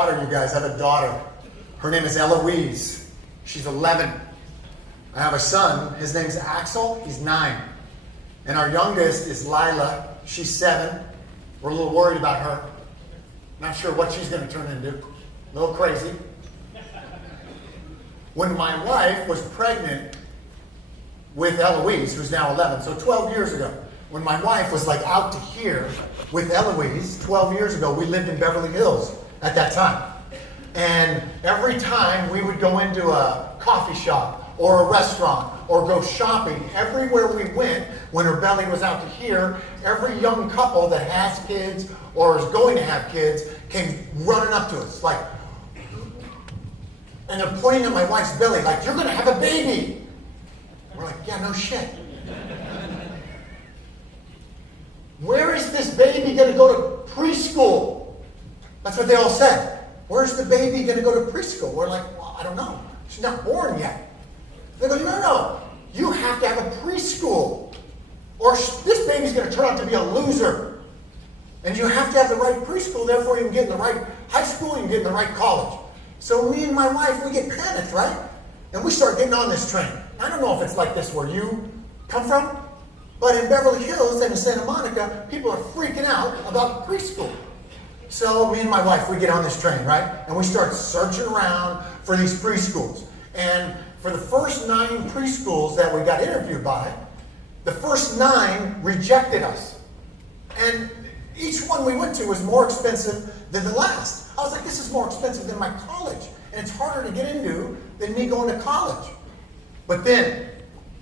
daughter, you guys. I have a daughter. Her name is Eloise. She's 11. I have a son. His name's Axel. He's 9. And our youngest is Lila. She's 7. We're a little worried about her. Not sure what she's going to turn into. A little crazy. When my wife was pregnant with Eloise, who's now 11, so 12 years ago, when my wife was like out to here with Eloise, 12 years ago, we lived in Beverly Hills at that time. And every time we would go into a coffee shop or a restaurant or go shopping, everywhere we went, when her belly was out to here, every young couple that has kids or is going to have kids came running up to us, like, and they're pointing at my wife's belly, like, you're going to have a baby. We're like, yeah, no shit. Where is this baby going to go to preschool? That's what they all said. Where's the baby going to go to preschool? We're like, well, I don't know. She's not born yet. They go, no. You have to have a preschool. Or this baby's going to turn out to be a loser. And you have to have the right preschool, therefore you can get in the right high school, you can get in the right college. So me and my wife, we get panicked, right? And we start getting on this train. I don't know if it's like this where you come from, but in Beverly Hills and in Santa Monica, people are freaking out about preschool. So me and my wife, we get on this train, right? And we start searching around for these preschools. And for the first 9 preschools that we got interviewed by, the first 9 rejected us. And each one we went to was more expensive than the last. I was like, this is more expensive than my college. And it's harder to get into than me going to college. But then,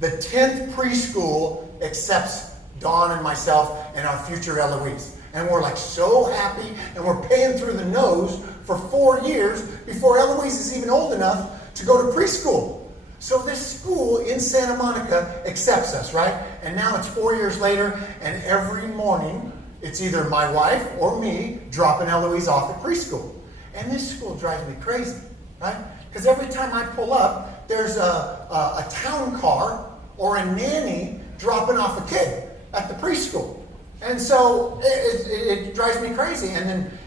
the 10th preschool accepts Dawn and myself and our future Eloise. And we're like so happy, and we're paying through the nose for 4 years before Eloise is even old enough to go to preschool. So this school in Santa Monica accepts us, right? And now it's 4 years later, and every morning, it's either my wife or me dropping Eloise off at preschool. And this school drives me crazy, right? Because every time I pull up, there's a town car or a nanny dropping off a kid at the preschool. And so it drives me crazy. And then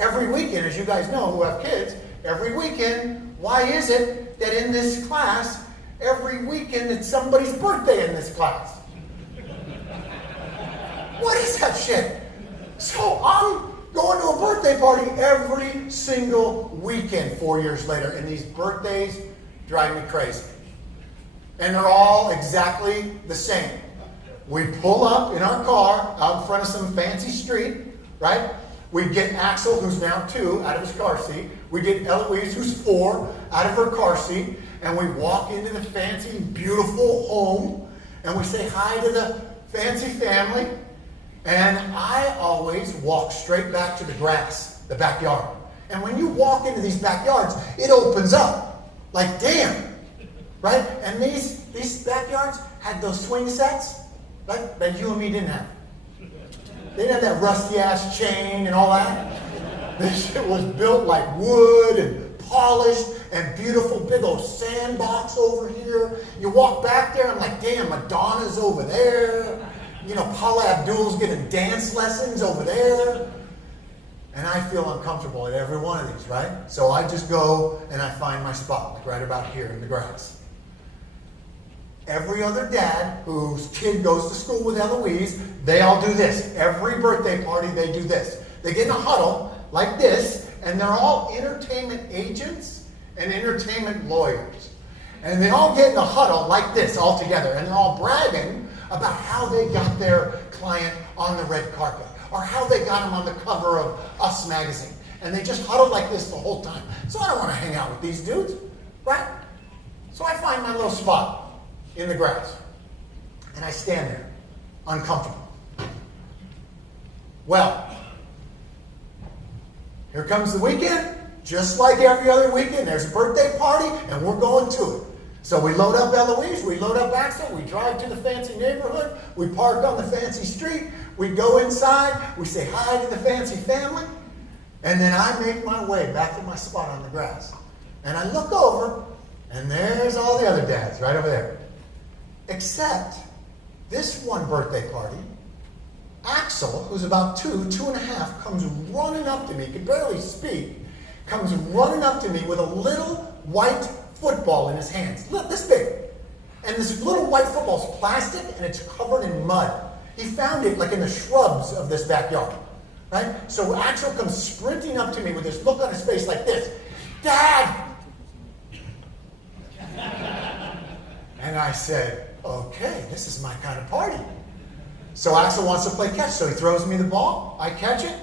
every weekend, as you guys know who have kids, every weekend, why is it that in this class, every weekend it's somebody's birthday in this class? What is that shit? So I'm going to a birthday party every single weekend 4 years later, and these birthdays drive me crazy. And they're all exactly the same. We pull up in our car out in front of some fancy street, right? We get Axel, who's now 2, out of his car seat. We get Eloise, who's 4, out of her car seat. And we walk into the fancy, beautiful home. And we say hi to the fancy family. And I always walk straight back to the grass, the backyard. And when you walk into these backyards, it opens up. Like, damn. Right? And these backyards had those swing sets, right, that you and me didn't have. They didn't have that rusty-ass chain and all that. This shit was built like wood and polished and beautiful, big old sandbox over here. You walk back there, I'm like, damn, Madonna's over there. You know, Paula Abdul's giving dance lessons over there. And I feel uncomfortable at every one of these, right? So I just go and I find my spot, like right about here in the grass. Every other dad whose kid goes to school with Eloise, they all do this. Every birthday party, they do this. They get in a huddle like this, and they're all entertainment agents and entertainment lawyers. And they all get in a huddle like this all together, and they're all bragging about how they got their client on the red carpet, or how they got him on the cover of Us magazine. And they just huddle like this the whole time. So I don't want to hang out with these dudes, right? So I find my little spot in the grass. And I stand there, uncomfortable. Well, here comes the weekend. Just like every other weekend, there's a birthday party, and we're going to it. So we load up Eloise, we load up Axel, we drive to the fancy neighborhood, we park on the fancy street, we go inside, we say hi to the fancy family, and then I make my way back to my spot on the grass. And I look over, and there's all the other dads right over there. Except this one birthday party, Axel, who's about 2.5, comes running up to me, can barely speak, comes running up to me with a little white football in his hands, this big. And this little white football is plastic and it's covered in mud. He found it like in the shrubs of this backyard, right? So Axel comes sprinting up to me with this look on his face like this, Dad! And I said, okay, this is my kind of party. So Axel wants to play catch, so he throws me the ball, I catch it,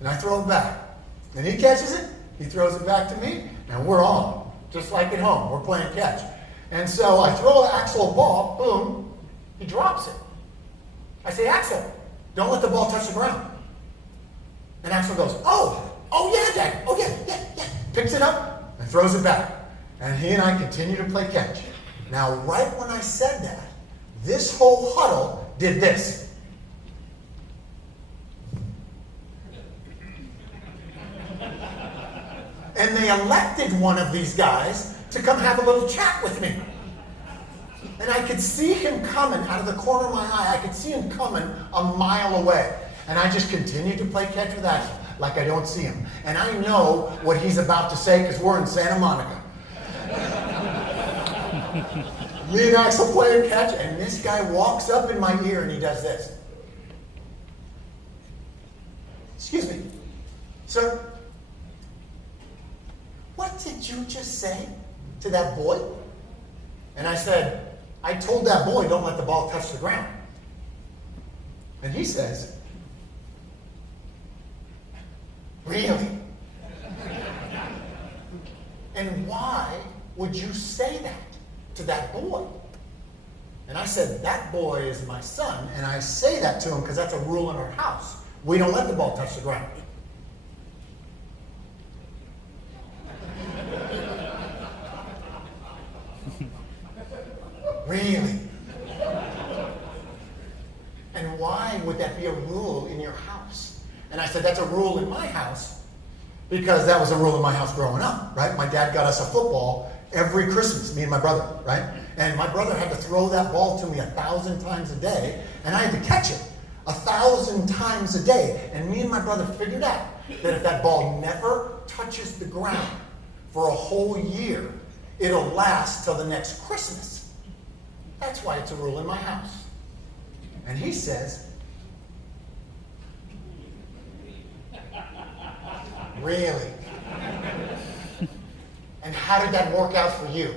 and I throw it back. Then he catches it, he throws it back to me, and we're on. Just like at home, we're playing catch. And so I throw Axel a ball, boom, he drops it. I say, Axel, don't let the ball touch the ground. And Axel goes, oh yeah, Dad, oh yeah. Picks it up and throws it back. And he and I continue to play catch. Now, right when I said that, this whole huddle did this. And they elected one of these guys to come have a little chat with me. And I could see him coming out of the corner of my eye. I could see him coming a mile away. And I just continued to play catch with Axel like I don't see him. And I know what he's about to say because we're in Santa Monica. Me and Axel playing catch, and this guy walks up in my ear and he does this. Excuse me, sir, what did you just say to that boy? And I said, I told that boy, don't let the ball touch the ground. And he says, really? And why would you say that to that boy? And I said, that boy is my son, and I say that to him because that's a rule in our house. We don't let the ball touch the ground. Really? And why would that be a rule in your house? And I said, that's a rule in my house because that was a rule in my house growing up, right? My dad got us a football every Christmas, me and my brother, right? And my brother had to throw that ball to me 1,000 times a day, and I had to catch it 1,000 times a day. And me and my brother figured out that if that ball never touches the ground for a whole year, it'll last till the next Christmas. That's why it's a rule in my house. And he says, really? And how did that work out for you?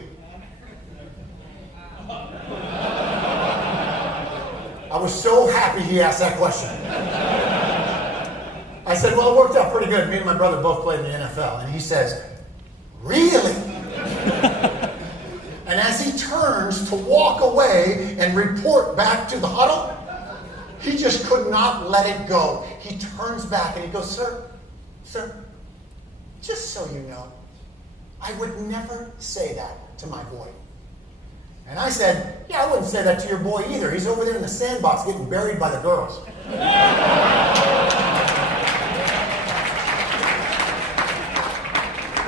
I was so happy he asked that question. I said, well, it worked out pretty good. Me and my brother both played in the NFL. And he says, really? And as he turns to walk away and report back to the huddle, he just could not let it go. He turns back and he goes, sir, just so you know, I would never say that to my boy. And I said, yeah, I wouldn't say that to your boy either. He's over there in the sandbox getting buried by the girls.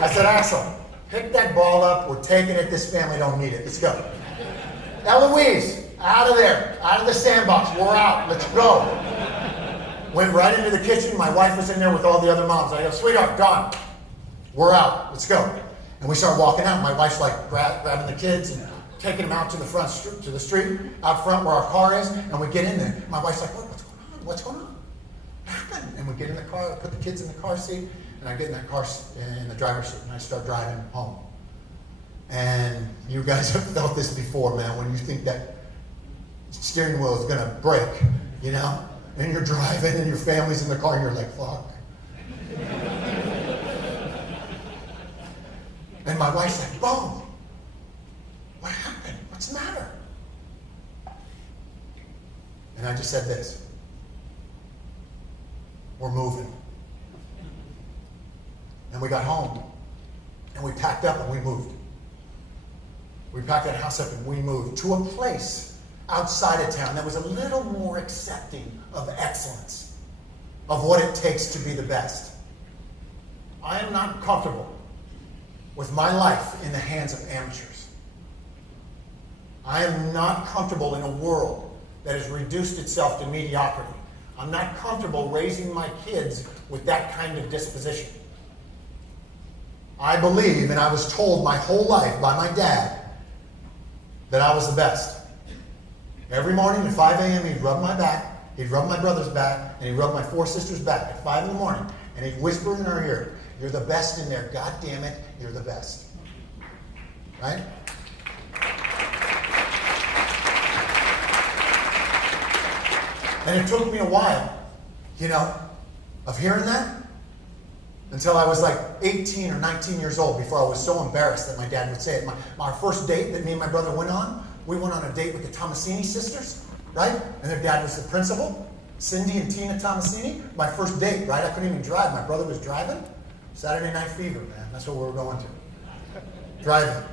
I said, Axel, pick that ball up. We're taking it. This family don't need it. Let's go. Eloise, out of there. Out of the sandbox. We're out. Let's go. Went right into the kitchen. My wife was in there with all the other moms. I go, sweetheart, gone. We're out. Let's go. And we start walking out. My wife's like grabbing the kids and taking them out to the front, to the street, out front where our car is. And we get in there. My wife's like, what's going on? What's going on? What happened? And we get in the car, put the kids in the car seat. And I get in that car, in the driver's seat, and I start driving home. And you guys have felt this before, man, when you think that steering wheel is going to break, you know? And you're driving, and your family's in the car, and you're like, fuck. And my wife's like, Bo, what happened? What's the matter? And I just said this. We're moving. And we got home, and we packed up, and we moved. We packed that house up, and we moved to a place outside of town that was a little more accepting of excellence, of what it takes to be the best. I am not comfortable with my life in the hands of amateurs. I am not comfortable in a world that has reduced itself to mediocrity. I'm not comfortable raising my kids with that kind of disposition. I believe, and I was told my whole life by my dad, that I was the best. Every morning at 5 a.m. he'd rub my back, he'd rub my brother's back, and he'd rub my 4 sisters' back at 5 in the morning, and he'd whisper in our ear, "You're the best in there. God damn it, you're the best." Right? And it took me a while, of hearing that, until I was like 18 or 19 years old, before I was so embarrassed that my dad would say it. Our first date that me and my brother went on, we went on a date with the Tomasini sisters, right? And their dad was the principal, Cindy and Tina Tomasini. My first date, right? I couldn't even drive. My brother was driving. Saturday Night Fever, man. That's what we were going to. Driving.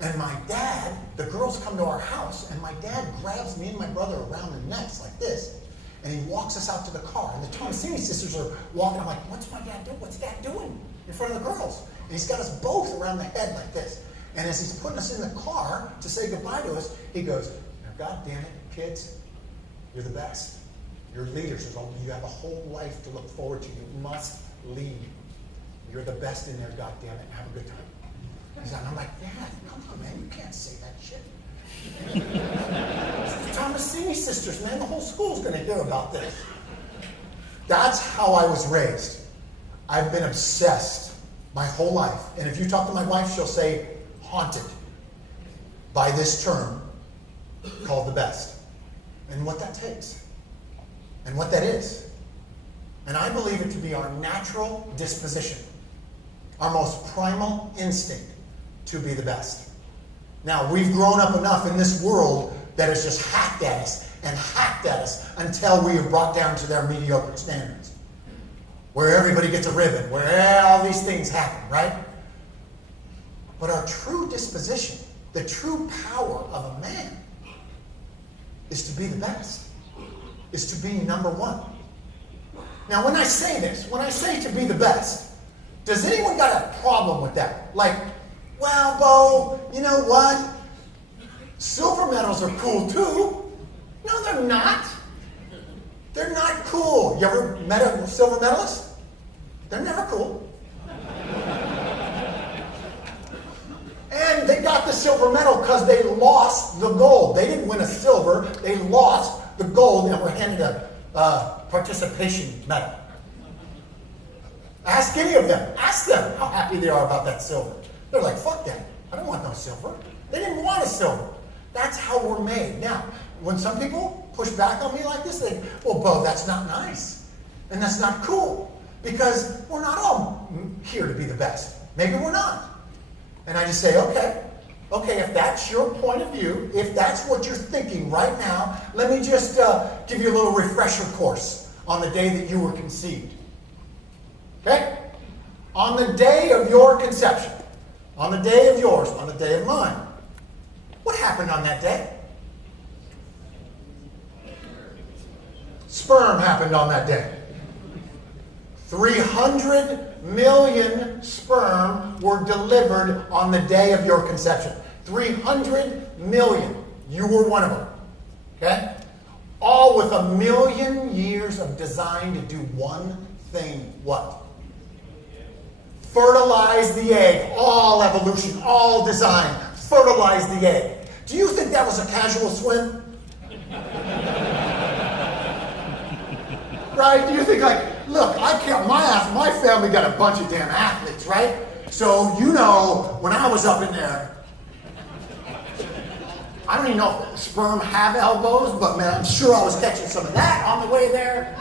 And my dad, the girls come to our house, and my dad grabs me and my brother around the necks like this. And he walks us out to the car. And the Tomasini sisters are walking. I'm like, what's my dad doing? What's dad doing in front of the girls? And he's got us both around the head like this. And as he's putting us in the car to say goodbye to us, he goes, "Now, God damn it, kids, you're the best. You're leaders. You have a whole life to look forward to. You must lead. You're the best in there, God damn it. Have a good time." And I'm like, "Dad, come on, man. You can't say that shit." It's the Tomasini sisters, man. The whole school's going to hear about this. That's how I was raised. I've been obsessed my whole life. And if you talk to my wife, she'll say haunted by this term called the best. And what that takes. And what that is. And I believe it to be our natural disposition. Our most primal instinct to be the best. Now, we've grown up enough in this world that has just hacked at us until we are brought down to their mediocre standards. Where everybody gets a ribbon, where all these things happen, right? But our true disposition, the true power of a man, is to be the best, is to be number one. Now, when I say this, when I say to be the best, does anyone got a problem with that? Like, well, Bo, you know what? Silver medals are cool too. No, they're not. They're not cool. You ever met a silver medalist? They're never cool. And they got the silver medal because they lost the gold. They didn't win a silver. They lost the gold and were handed a participation medal. Ask any of them. Ask them how happy they are about that silver. They're like, fuck that. I don't want no silver. They didn't want a silver. That's how we're made. Now, when some people push back on me like this, they, well, Bo, that's not nice. And that's not cool. Because we're not all here to be the best. Maybe we're not. And I just say, okay, if that's your point of view, if that's what you're thinking right now, let me just give you a little refresher course on the day that you were conceived. Okay? On the day of your conception, on the day of yours, on the day of mine, what happened on that day? Sperm happened on that day. 300 million sperm were delivered on the day of your conception. 300 million. You were one of them. Okay? All with 1 million years of design to do one thing. What? Fertilize the egg. All evolution, all design. Fertilize the egg. Do you think that was a casual swim? Right? Do you think like, look, I can't, my family got a bunch of damn athletes, right? So, when I was up in there, I don't even know if sperm have elbows, but man, I'm sure I was catching some of that on the way there.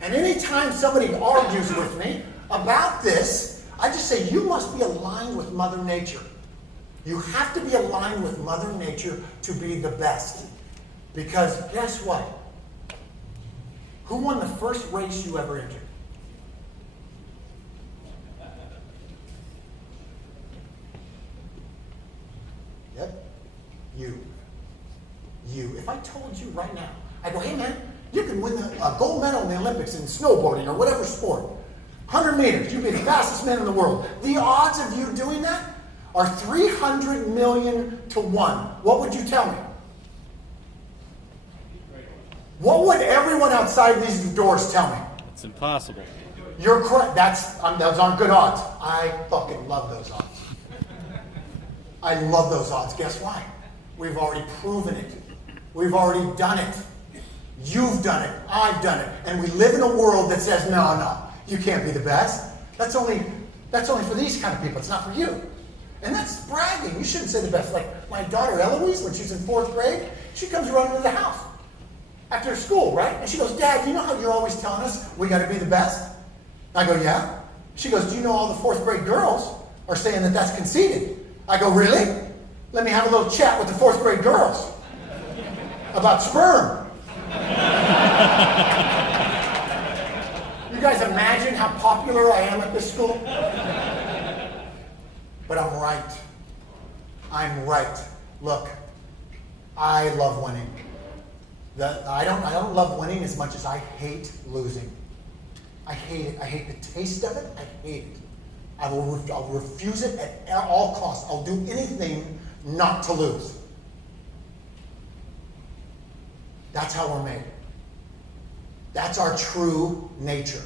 And anytime somebody argues with me about this, I just say, you must be aligned with Mother Nature. You have to be aligned with Mother Nature to be the best. Because guess what? Who won the first race you ever entered? Yep. You. If I told you right now, I go, hey man, you can win a gold medal in the Olympics in snowboarding or whatever sport. 100 meters, you'd be the fastest man in the world. The odds of you doing that are 300 million to 1. What would you tell me? What would everyone outside these doors tell me? It's impossible. You're correct. Those aren't good odds. I fucking love those odds. I love those odds. Guess why? We've already proven it. We've already done it. You've done it. I've done it. And we live in a world that says, no, you can't be the best. That's only for these kind of people. It's not for you. And that's bragging. You shouldn't say the best. Like my daughter Eloise, when she's in 4th grade, she comes running to the house after school, right? And she goes, Dad, you know how you're always telling us we got to be the best? I go, yeah. She goes, do you know all the 4th grade girls are saying that that's conceited? I go, really? Let me have a little chat with the 4th grade girls about sperm. You guys imagine how popular I am at this school? But I'm right. I'm right. Look, I love winning. I don't love winning as much as I hate losing. I hate it. I hate the taste of it. I hate it. I'll refuse it at all costs. I'll do anything not to lose. That's how we're made. That's our true nature.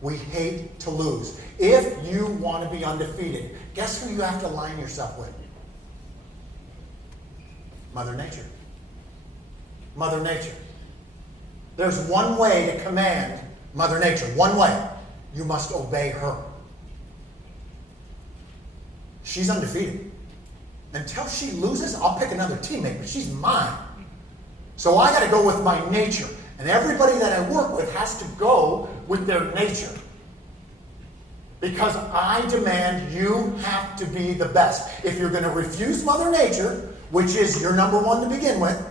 We hate to lose. If you want to be undefeated, guess who you have to align yourself with? Mother Nature. Mother Nature. There's one way to command Mother Nature. One way. You must obey her. She's undefeated. Until she loses, I'll pick another teammate, but she's mine. So I got to go with my nature. And everybody that I work with has to go with their nature. Because I demand you have to be the best. If you're going to refuse Mother Nature, which is your number one to begin with,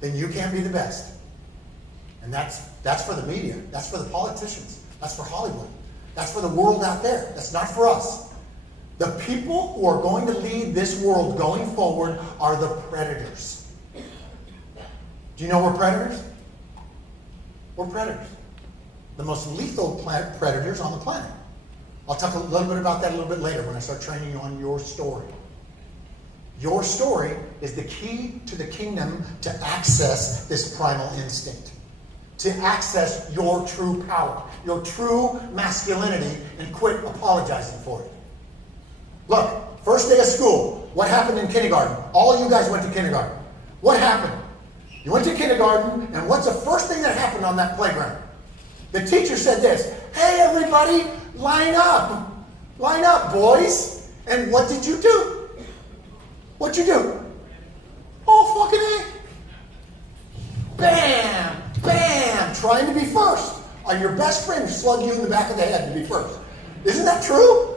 then you can't be the best. And that's for the media. That's for the politicians. That's for Hollywood. That's for the world out there. That's not for us. The people who are going to lead this world going forward are the predators. Do you know we're predators? We're predators. The most lethal predators on the planet. I'll talk a little bit about that a little bit later when I start training you on your story. Your story is the key to the kingdom to access this primal instinct. To access your true power, your true masculinity, and quit apologizing for it. Look, first day of school, what happened in kindergarten? All of you guys went to kindergarten. What happened? You went to kindergarten, and what's the first thing that happened on that playground? The teacher said this, hey everybody, line up. Line up, boys. And what did you do? What'd you do? Oh, fucking A. Bam, bam, trying to be first. Your best friend slug you in the back of the head to be first. Isn't that true?